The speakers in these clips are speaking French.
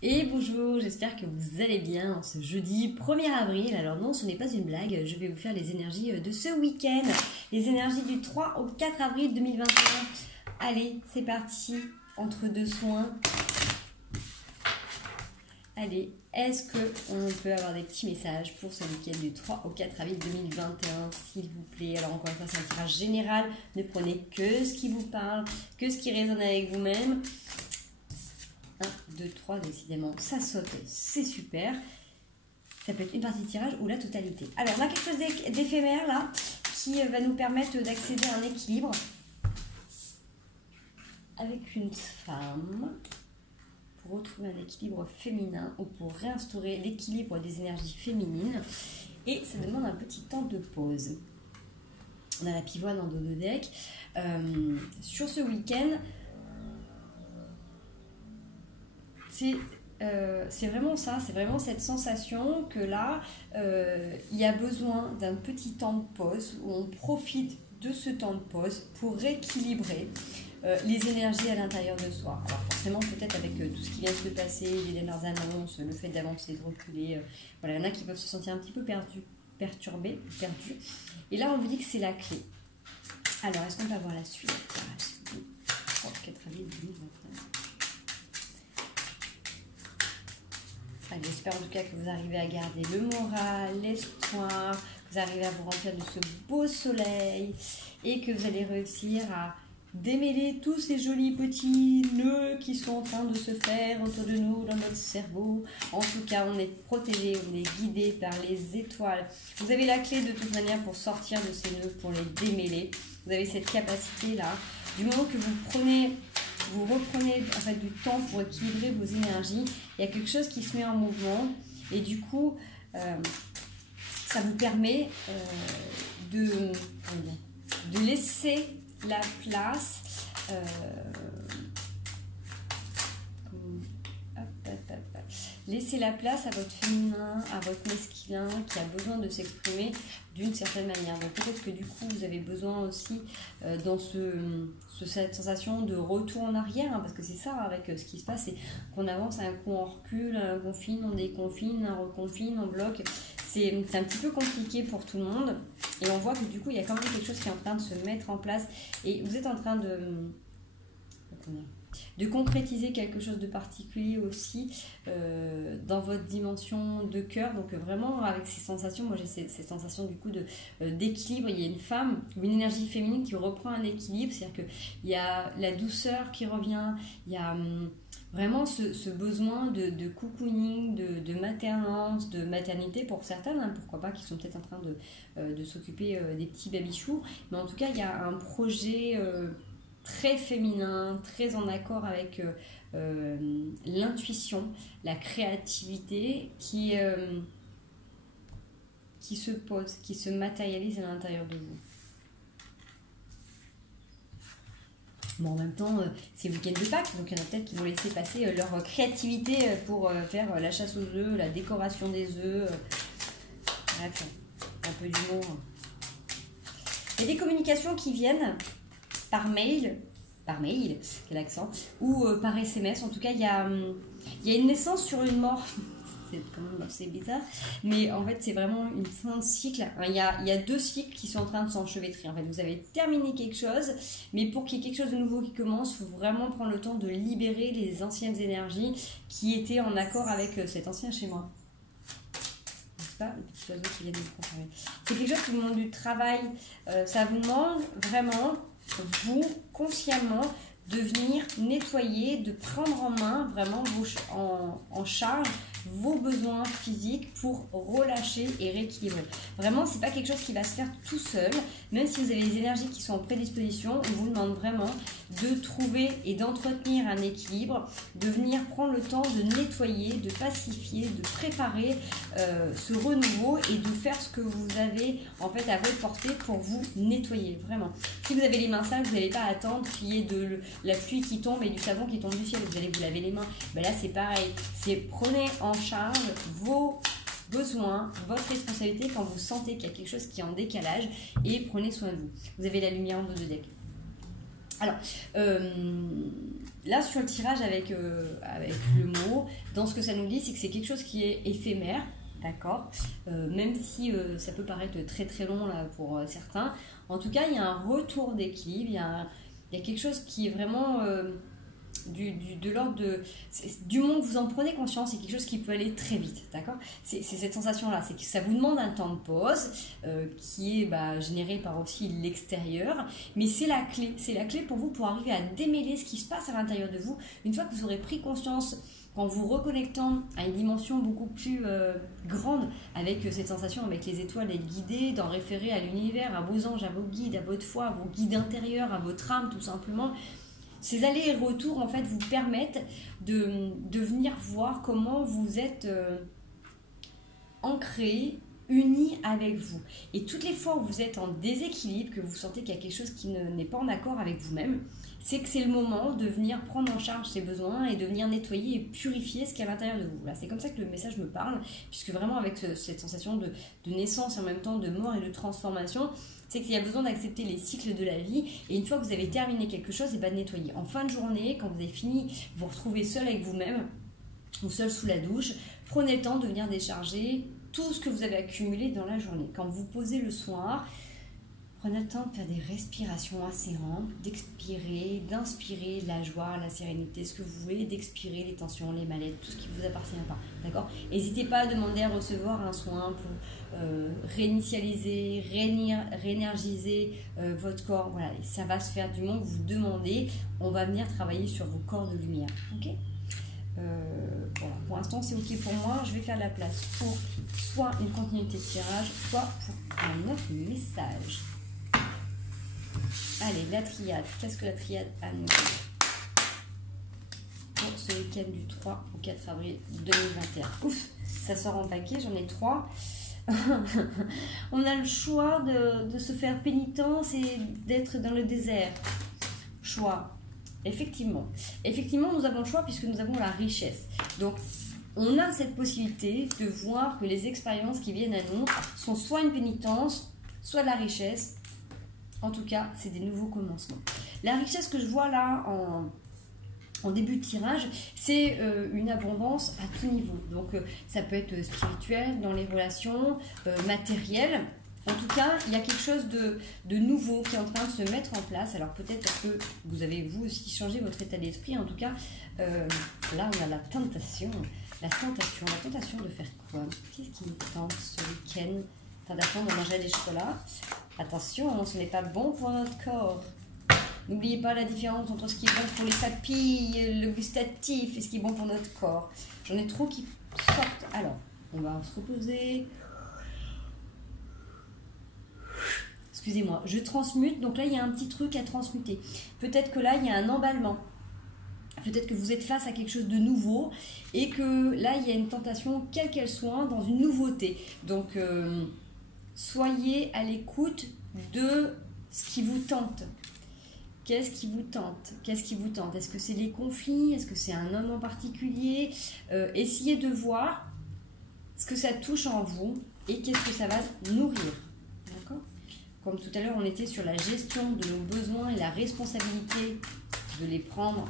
Et bonjour, j'espère que vous allez bien en ce jeudi 1er avril. Alors non, ce n'est pas une blague, je vais vous faire les énergies de ce week-end, les énergies du 3 au 4 avril 2021. Allez, c'est parti, entre deux soins. Allez, est-ce qu'on peut avoir des petits messages pour ce week-end du 3 au 4 avril 2021, s'il vous plaît? Alors encore une fois, c'est un tirage général, ne prenez que ce qui vous parle, que ce qui résonne avec vous-même. 1, 2, 3, décidément, ça saute, c'est super. Ça peut être une partie de tirage ou la totalité. Alors, on a quelque chose d'éphémère là, qui va nous permettre d'accéder à un équilibre avec une femme, pour retrouver un équilibre féminin ou pour réinstaurer l'équilibre des énergies féminines. Et ça demande un petit temps de pause. On a la pivoine en dos de deck. Sur ce week-end, c'est vraiment ça, c'est vraiment cette sensation que là, il y a besoin d'un petit temps de pause où on profite de ce temps de pause pour rééquilibrer les énergies à l'intérieur de soi. Alors forcément, peut-être avec tout ce qui vient de se passer, les dernières annonces, le fait d'avancer, de reculer, voilà, il y en a qui peuvent se sentir un petit peu perturbés. Et là, on vous dit que c'est la clé. Alors, est-ce qu'on peut avoir la suite? 4 avril 2021. Allez, j'espère en tout cas que vous arrivez à garder le moral, l'espoir, que vous arrivez à vous remplir de ce beau soleil et que vous allez réussir à démêler tous ces jolis petits nœuds qui sont en train de se faire autour de nous, dans notre cerveau. En tout cas, on est protégé, on est guidé par les étoiles. Vous avez la clé de toute manière pour sortir de ces nœuds, pour les démêler. Vous avez cette capacité-là. Du moment que vous reprenez en fait du temps pour équilibrer vos énergies, il y a quelque chose qui se met en mouvement et du coup ça vous permet de laisser la place laisser la place à votre féminin, à votre masculin qui a besoin de s'exprimer d'une certaine manière. Donc peut-être que du coup vous avez besoin aussi dans cette sensation de retour en arrière, hein, parce que c'est ça avec ce qui se passe, c'est qu'on avance, un coup on recule, on confine, on déconfine, on reconfine, on bloque. C'est un petit peu compliqué pour tout le monde et on voit que du coup il y a quand même quelque chose qui est en train de se mettre en place et vous êtes en train de concrétiser quelque chose de particulier aussi dans votre dimension de cœur. Donc vraiment avec ces sensations, moi j'ai ces sensations du coup d'équilibre. Il y a une femme ou une énergie féminine qui reprend un équilibre, c'est-à-dire qu'il y a la douceur qui revient, il y a vraiment ce besoin de cocooning, de maternance, de maternité pour certaines, hein, pourquoi pas, qui sont peut-être en train de s'occuper des petits babychous, mais en tout cas il y a un projet très féminin, très en accord avec l'intuition, la créativité qui se pose, qui se matérialise à l'intérieur de vous. Bon, en même temps, c'est le week-end de Pâques, donc il y en a peut-être qui vont laisser passer leur créativité pour faire la chasse aux œufs, la décoration des œufs, bref, un peu d'humour. Il y a des communications qui viennent par mail, quel accent, ou par SMS. En tout cas, il y a une naissance sur une mort. C'est quand même assez bizarre, mais en fait c'est vraiment une fin de cycle. Il y a 2 cycles qui sont en train de s'enchevêtrer. En fait, vous avez terminé quelque chose, mais pour qu'il y ait quelque chose de nouveau qui commence, il faut vraiment prendre le temps de libérer les anciennes énergies qui étaient en accord avec cet ancien schéma. N'est-ce pas? Le petit oiseau qui vient de me confirmer. C'est quelque chose qui vous demande du travail. Ça vous demande vraiment, vous, consciemment, de venir nettoyer, de prendre en main vraiment en charge vos besoins physiques pour relâcher et rééquilibrer. Vraiment, c'est pas quelque chose qui va se faire tout seul, même si vous avez les énergies qui sont en prédisposition, on vous demande vraiment de trouver et d'entretenir un équilibre, de venir prendre le temps de nettoyer, de pacifier, de préparer ce renouveau et de faire ce que vous avez en fait à votre portée pour vous nettoyer, vraiment. Si vous avez les mains sales, vous n'allez pas attendre qu'il y ait de la pluie qui tombe et du savon qui tombe du ciel, vous allez vous laver les mains. Ben là c'est pareil, prenez en charge vos besoins, votre responsabilité quand vous sentez qu'il y a quelque chose qui est en décalage et prenez soin de vous. Vous avez la lumière en dos de deck. Alors, là sur le tirage avec le mot, dans ce que ça nous dit, c'est que c'est quelque chose qui est éphémère, d'accord, même si ça peut paraître très très long là pour certains. En tout cas, il y a un retour d'équilibre, il y a quelque chose qui est vraiment de l'ordre du moment que vous en prenez conscience, c'est quelque chose qui peut aller très vite, d'accord. C'est cette sensation-là, c'est que ça vous demande un temps de pause qui est généré par aussi l'extérieur, mais c'est la clé pour vous pour arriver à démêler ce qui se passe à l'intérieur de vous. Une fois que vous aurez pris conscience, en vous reconnectant à une dimension beaucoup plus grande, avec cette sensation, avec les étoiles, d'être guidé, d'en référer à l'univers, à vos anges, à vos guides, à votre foi, à vos guides intérieurs, à votre âme tout simplement. Ces allers et retours en fait vous permettent de venir voir comment vous êtes ancré, uni avec vous. Et toutes les fois où vous êtes en déséquilibre, que vous sentez qu'il y a quelque chose qui n'est pas en accord avec vous-même, c'est que c'est le moment de venir prendre en charge ses besoins et de venir nettoyer et purifier ce qu'il y a à l'intérieur de vous. Là, c'est comme ça que le message me parle, puisque vraiment avec cette sensation de naissance et en même temps de mort et de transformation, c'est qu'il y a besoin d'accepter les cycles de la vie, et une fois que vous avez terminé quelque chose, et de nettoyer. En fin de journée, quand vous avez fini, vous retrouvez seul avec vous-même, ou seul sous la douche, prenez le temps de venir décharger tout ce que vous avez accumulé dans la journée. Quand vous posez le soir, prenez le temps de faire des respirations assez amples, d'expirer, d'inspirer la joie, la sérénité, ce que vous voulez, d'expirer les tensions, les malaises, tout ce qui ne vous appartient pas. D'accord ? N'hésitez pas à demander à recevoir un soin pour réinitialiser, réénergiser votre corps. Voilà, et ça va se faire du moment que vous demandez. On va venir travailler sur vos corps de lumière. Ok ? Voilà, pour l'instant c'est ok pour moi. Je vais faire la place pour soit une continuité de tirage, soit pour un autre message. Allez, la triade. Qu'est-ce que la triade a nous dire pour ce week-end du 3 au 4 avril 2021? Ouf, ça sort en paquet, j'en ai 3. On a le choix de se faire pénitence et d'être dans le désert. Choix. Effectivement, nous avons le choix puisque nous avons la richesse. Donc, on a cette possibilité de voir que les expériences qui viennent à nous sont soit une pénitence, soit de la richesse. En tout cas, c'est des nouveaux commencements. La richesse que je vois là en début de tirage, c'est une abondance à tout niveau. Donc, ça peut être spirituel, dans les relations, matérielles. En tout cas, il y a quelque chose de nouveau qui est en train de se mettre en place. Alors peut-être parce que vous avez vous aussi changé votre état d'esprit. En tout cas, là on a la tentation. La tentation de faire quoi? Qu'est-ce qui nous tente ce week-end? Tentation de manger des chocolats. Attention, ce n'est pas bon pour notre corps. N'oubliez pas la différence entre ce qui est bon pour les papilles, le gustatif, et ce qui est bon pour notre corps. J'en ai trop qui sortent. Alors, on va se reposer. Excusez-moi, je transmute, donc là il y a un petit truc à transmuter. Peut-être que là il y a un emballement. Peut-être que vous êtes face à quelque chose de nouveau et que là il y a une tentation, quelle qu'elle soit, dans une nouveauté. Donc soyez à l'écoute de ce qui vous tente. Qu'est-ce qui vous tente? Qu'est-ce qui vous tente? Est-ce que c'est les conflits? Est-ce que c'est un homme en particulier? Essayez de voir ce que ça touche en vous et qu'est-ce que ça va nourrir. D'accord? Comme tout à l'heure, on était sur la gestion de nos besoins et la responsabilité de les prendre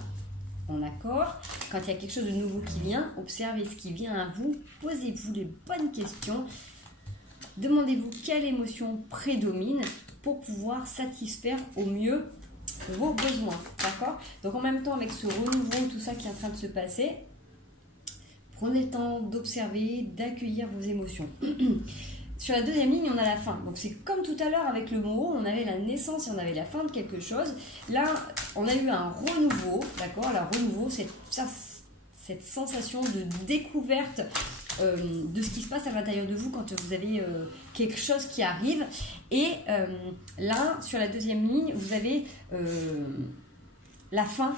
en accord. Quand il y a quelque chose de nouveau qui vient, observez ce qui vient à vous, posez-vous les bonnes questions, demandez-vous quelle émotion prédomine pour pouvoir satisfaire au mieux vos besoins. D'accord? Donc en même temps, avec ce renouveau, tout ça qui est en train de se passer, prenez le temps d'observer, d'accueillir vos émotions. Sur la deuxième ligne, on a la fin. Donc c'est comme tout à l'heure avec le mot, on avait la naissance et on avait la fin de quelque chose. Là, on a eu un renouveau, d'accord? La renouveau, c'est cette sensation de découverte de ce qui se passe à l'intérieur de vous quand vous avez quelque chose qui arrive. Et là, sur la deuxième ligne, vous avez la fin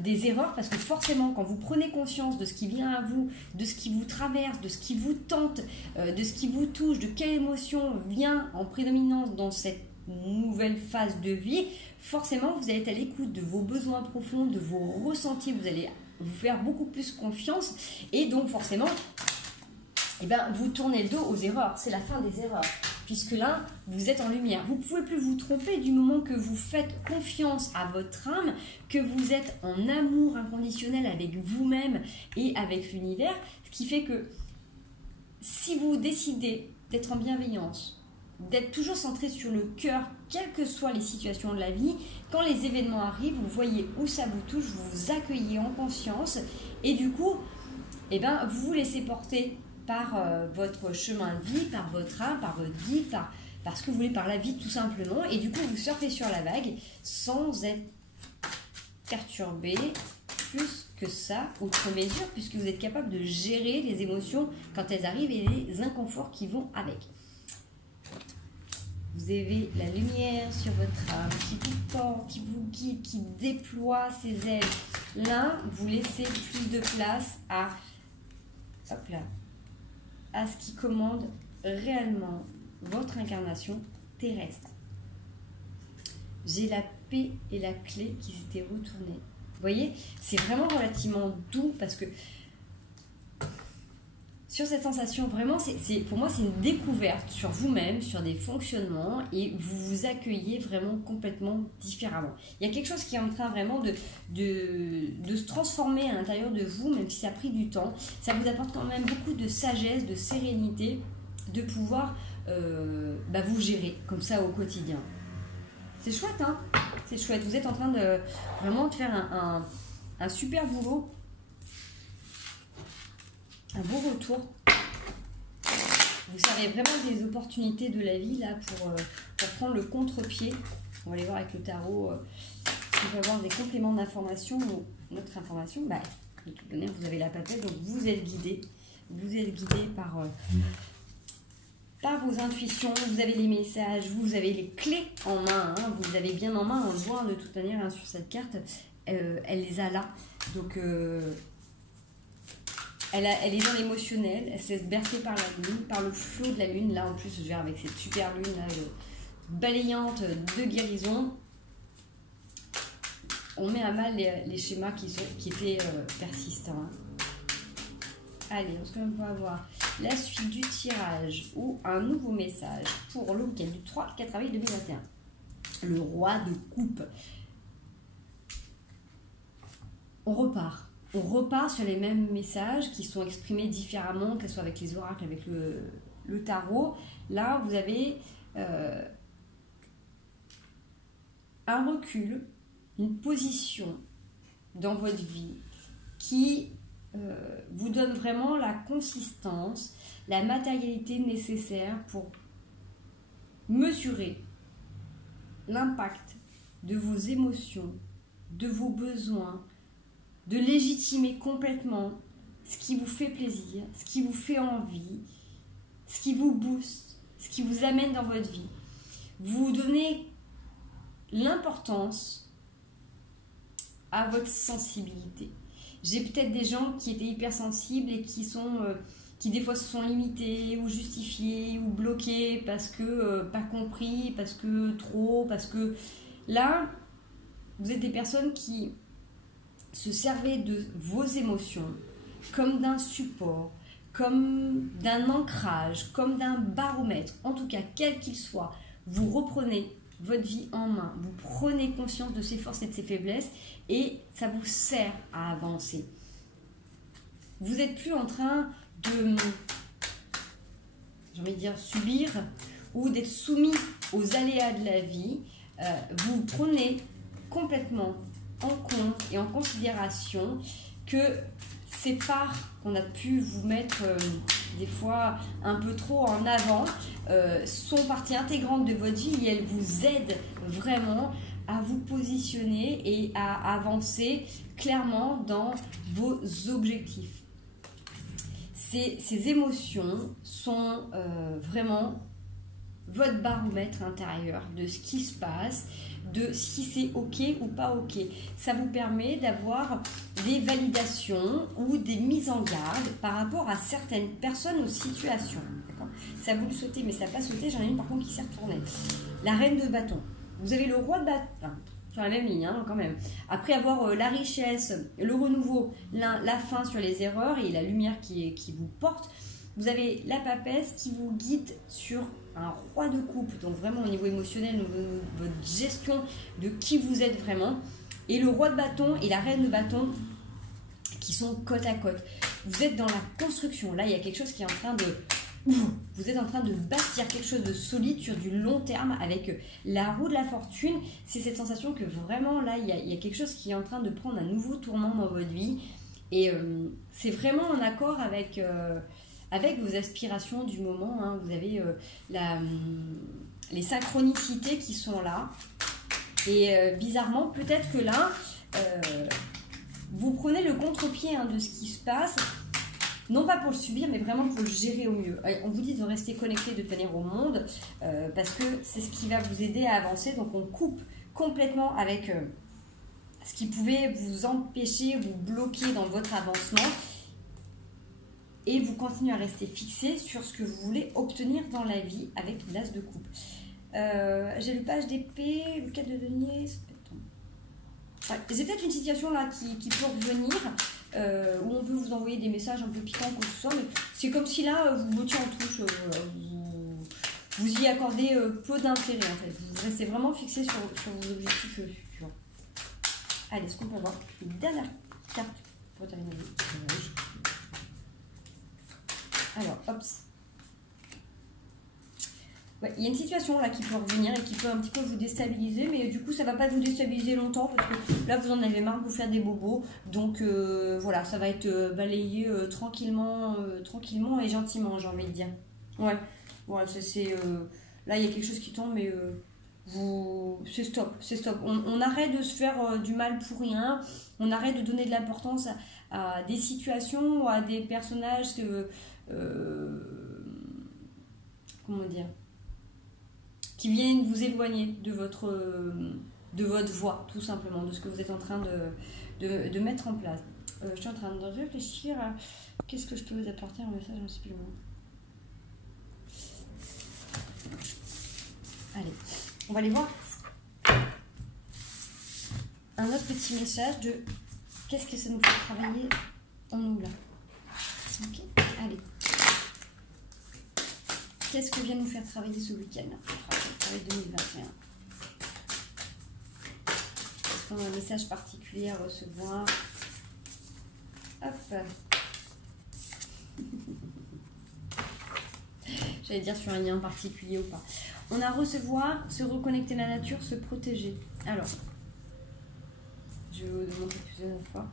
des erreurs, parce que forcément quand vous prenez conscience de ce qui vient à vous, de ce qui vous traverse, de ce qui vous tente, de ce qui vous touche, de quelle émotion vient en prédominance dans cette nouvelle phase de vie, forcément vous allez être à l'écoute de vos besoins profonds, de vos ressentis, vous allez vous faire beaucoup plus confiance et donc forcément vous tournez le dos aux erreurs, c'est la fin des erreurs. puisque là, vous êtes en lumière. Vous ne pouvez plus vous tromper du moment que vous faites confiance à votre âme, que vous êtes en amour inconditionnel avec vous-même et avec l'univers, ce qui fait que si vous décidez d'être en bienveillance, d'être toujours centré sur le cœur, quelles que soient les situations de la vie, quand les événements arrivent, vous voyez où ça vous touche, vous vous accueillez en conscience et du coup, eh ben, vous vous laissez porter par votre chemin de vie, par votre âme, par votre guide, par ce que vous voulez, par la vie tout simplement. Et du coup, vous surfez sur la vague sans être perturbé plus que ça, outre mesure, puisque vous êtes capable de gérer les émotions quand elles arrivent et les inconforts qui vont avec. Vous avez la lumière sur votre âme qui vous porte, qui vous guide, qui déploie ses ailes. Là, vous laissez plus de place à... Hop là, à ce qui commande réellement votre incarnation terrestre. J'ai la paix et la clé qui s'étaient retournées. Vous voyez, c'est vraiment relativement doux parce que sur cette sensation, vraiment, pour moi, c'est une découverte sur vous-même, sur des fonctionnements et vous vous accueillez vraiment complètement différemment. Il y a quelque chose qui est en train vraiment de se transformer à l'intérieur de vous, même si ça a pris du temps. Ça vous apporte quand même beaucoup de sagesse, de sérénité, de pouvoir vous gérer comme ça au quotidien. C'est chouette, hein? C'est chouette. Vous êtes en train de vraiment de faire un super boulot. Un beau retour. Vous servez vraiment des opportunités de la vie là pour prendre le contre-pied. On va aller voir avec le tarot si on peut avoir des compléments d'information ou notre information. De toute manière, vous avez la papelle, donc vous êtes guidé. Vous êtes guidé par vos intuitions, vous avez les messages, vous avez les clés en main. Hein, vous avez bien en main, on le voit de toute manière sur cette carte. Elle les a là. Donc... Elle est dans l'émotionnel, elle se laisse bercer par la lune, par le flot de la lune. Là, en plus, je viens avec cette super lune là, balayante de guérison. On met à mal les schémas qui étaient persistants. Hein. Allez, est-ce qu'on peut avoir la suite du tirage ou un nouveau message pour le week-end du 3-4 avril 2021. Le roi de coupe. On repart. On repart sur les mêmes messages qui sont exprimés différemment, que ce soit avec les oracles, avec le tarot. Là, vous avez un recul, une position dans votre vie qui vous donne vraiment la consistance, la matérialité nécessaire pour mesurer l'impact de vos émotions, de vos besoins, de légitimer complètement ce qui vous fait plaisir, ce qui vous fait envie, ce qui vous booste, ce qui vous amène dans votre vie. Vous donnez l'importance à votre sensibilité. J'ai peut-être des gens qui étaient hypersensibles et qui des fois se sont limités ou justifiés ou bloqués parce que pas compris, parce que trop, parce que là, vous êtes des personnes qui se servez de vos émotions comme d'un support, comme d'un ancrage, comme d'un baromètre, en tout cas quel qu'il soit. Vous reprenez votre vie en main, vous prenez conscience de ses forces et de ses faiblesses et ça vous sert à avancer. Vous n'êtes plus en train de, j'ai envie de dire, subir ou d'être soumis aux aléas de la vie. Vous prenez complètement en compte et en considération que ces parts qu'on a pu vous mettre des fois un peu trop en avant sont partie intégrante de votre vie et elles vous aident vraiment à vous positionner et à avancer clairement dans vos objectifs. Ces émotions sont vraiment votre baromètre intérieur de ce qui se passe, de si c'est ok ou pas ok. Ça vous permet d'avoir des validations ou des mises en garde par rapport à certaines personnes ou situations. Ça a voulu sauter, mais ça n'a pas sauté. J'en ai une par contre qui s'est retournée. La reine de bâton. Vous avez le roi de bâton. Sur la même ligne, hein, quand même. Après avoir la richesse, le renouveau, la fin sur les erreurs et la lumière qui vous porte, Vous avez la papesse qui vous guide sur un roi de coupe, donc vraiment au niveau émotionnel, au niveau de votre gestion de qui vous êtes vraiment. Et le roi de bâton et la reine de bâton qui sont côte à côte. Vous êtes dans la construction. Là, il y a quelque chose qui est en train de... Vous êtes en train de bâtir quelque chose de solide sur du long terme avec la roue de la fortune. C'est cette sensation que vraiment, là, il y a quelque chose qui est en train de prendre un nouveau tournant dans votre vie. Et c'est vraiment en accord avec vos aspirations du moment. Hein. Vous avez les synchronicités qui sont là. Et bizarrement, peut-être que là, vous prenez le contre-pied de ce qui se passe. Non pas pour le subir, mais vraiment pour le gérer au mieux. On vous dit de rester connecté de manière au monde, parce que c'est ce qui va vous aider à avancer. Donc on coupe complètement avec ce qui pouvait vous empêcher, vous bloquer dans votre avancement. Et vous continuez à rester fixé sur ce que vous voulez obtenir dans la vie avec l'as de coupe. J'ai le page d'épée, le 4 de denier. Ouais, j'ai peut-être une situation là qui peut revenir. Où on peut vous envoyer des messages un peu piquants ou quoi que ce soit, mais c'est comme si là vous bottiez en touche, vous y accordez peu d'intérêt en fait, vous restez vraiment fixé sur vos objectifs futurs. Allez, est-ce qu'on peut avoir une dernière carte pour terminer? Alors, hop. Ouais, il y a une situation là qui peut revenir et qui peut un petit peu vous déstabiliser, mais du coup ça va pas vous déstabiliser longtemps parce que là vous en avez marre de vous faire des bobos, donc voilà, ça va être balayé tranquillement et gentiment, j'ai envie de dire. Ouais, voilà, là il y a quelque chose qui tombe, mais c'est stop, c'est stop. On arrête de se faire du mal pour rien, on arrête de donner de l'importance à des situations ou à des personnages comment dire, qui viennent vous éloigner de votre voie, tout simplement, de ce que vous êtes en train de mettre en place. Je suis en train de réfléchir à qu'est-ce que je peux vous apporter en message en supplément. Allez, on va aller voir un autre petit message de qu'est-ce que ça nous fait travailler en nous là. Ok, allez. Qu'est-ce que vient nous faire travailler ce week-end? Travail 2021. Est-ce qu'on a un message particulier à recevoir? Hop. J'allais dire sur un lien particulier ou pas. On a recevoir, se reconnecter à la nature, se protéger. Alors, je vais vous demander plusieurs fois.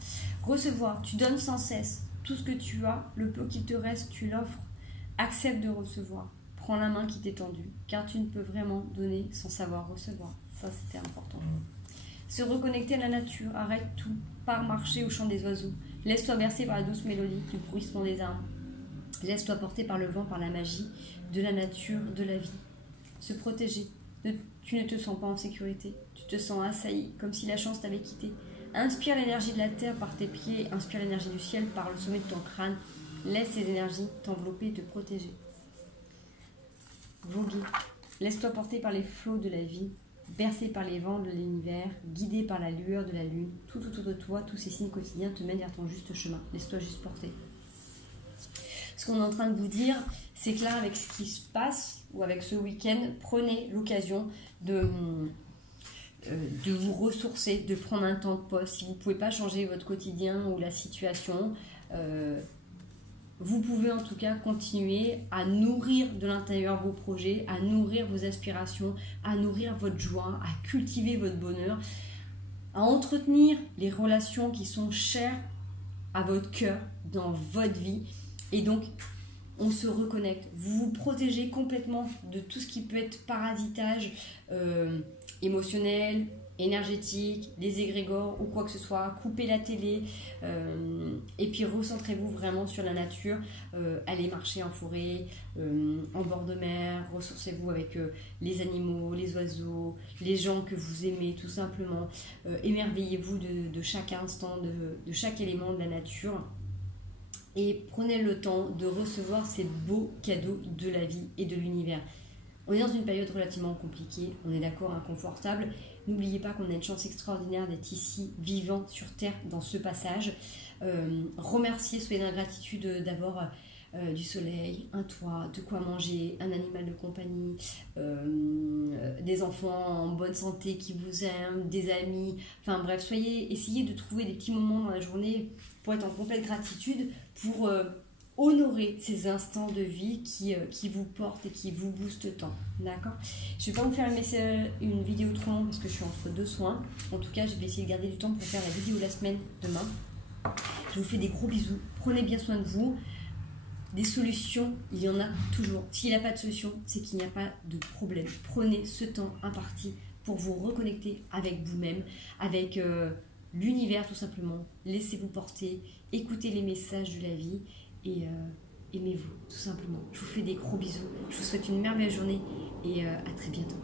Recevoir, tu donnes sans cesse tout ce que tu as, le peu qu'il te reste, tu l'offres. Accepte de recevoir. Prends la main qui t'est tendue, car tu ne peux vraiment donner sans savoir recevoir. Ça, c'était important. Se reconnecter à la nature, arrête tout, pars marcher au chant des oiseaux. Laisse-toi bercer par la douce mélodie du bruissement des arbres. Laisse-toi porter par le vent, par la magie de la nature, de la vie. Se protéger. Tu ne te sens pas en sécurité. Tu te sens assailli, comme si la chance t'avait quitté. Inspire l'énergie de la terre par tes pieds, inspire l'énergie du ciel par le sommet de ton crâne. Laisse ces énergies t'envelopper et te protéger. Voguer. Laisse-toi porter par les flots de la vie, bercé par les vents de l'univers, guidé par la lueur de la lune. Tout autour de toi, tous ces signes quotidiens te mènent vers ton juste chemin. Laisse-toi juste porter. Ce qu'on est en train de vous dire, c'est que là, avec ce qui se passe, ou avec ce week-end, prenez l'occasion de vous ressourcer, de prendre un temps de pause. Si vous ne pouvez pas changer votre quotidien ou la situation, vous pouvez en tout cas continuer à nourrir de l'intérieur vos projets, à nourrir vos aspirations, à nourrir votre joie, à cultiver votre bonheur, à entretenir les relations qui sont chères à votre cœur dans votre vie. Et donc, on se reconnecte. Vous vous protégez complètement de tout ce qui peut être parasitage émotionnel, énergétique, les égrégores ou quoi que ce soit. Coupez la télé et puis recentrez-vous vraiment sur la nature. Allez marcher en forêt, en bord de mer, ressourcez-vous avec les animaux, les oiseaux, les gens que vous aimez tout simplement. Émerveillez-vous de chaque instant, de chaque élément de la nature. Et prenez le temps de recevoir ces beaux cadeaux de la vie et de l'univers. On est dans une période relativement compliquée, on est d'accord, inconfortable. N'oubliez pas qu'on a une chance extraordinaire d'être ici, vivant sur Terre, dans ce passage. Remerciez, soyez dans la gratitude d'abord du soleil, un toit, de quoi manger, un animal de compagnie, des enfants en bonne santé qui vous aiment, des amis, enfin bref, essayez de trouver des petits moments dans la journée pour être en complète gratitude, pour honorer ces instants de vie qui vous portent et qui vous boostent tant, d'accord? Je ne vais pas vous faire une vidéo trop longue parce que je suis entre deux soins. En tout cas, je vais essayer de garder du temps pour faire la vidéo la semaine demain. Je vous fais des gros bisous, prenez bien soin de vous. Des solutions, il y en a toujours. S'il n'y a pas de solution, c'est qu'il n'y a pas de problème. Prenez ce temps imparti pour vous reconnecter avec vous-même, avec l'univers tout simplement. Laissez-vous porter, écoutez les messages de la vie et aimez-vous tout simplement. Je vous fais des gros bisous. Je vous souhaite une merveilleuse journée et à très bientôt.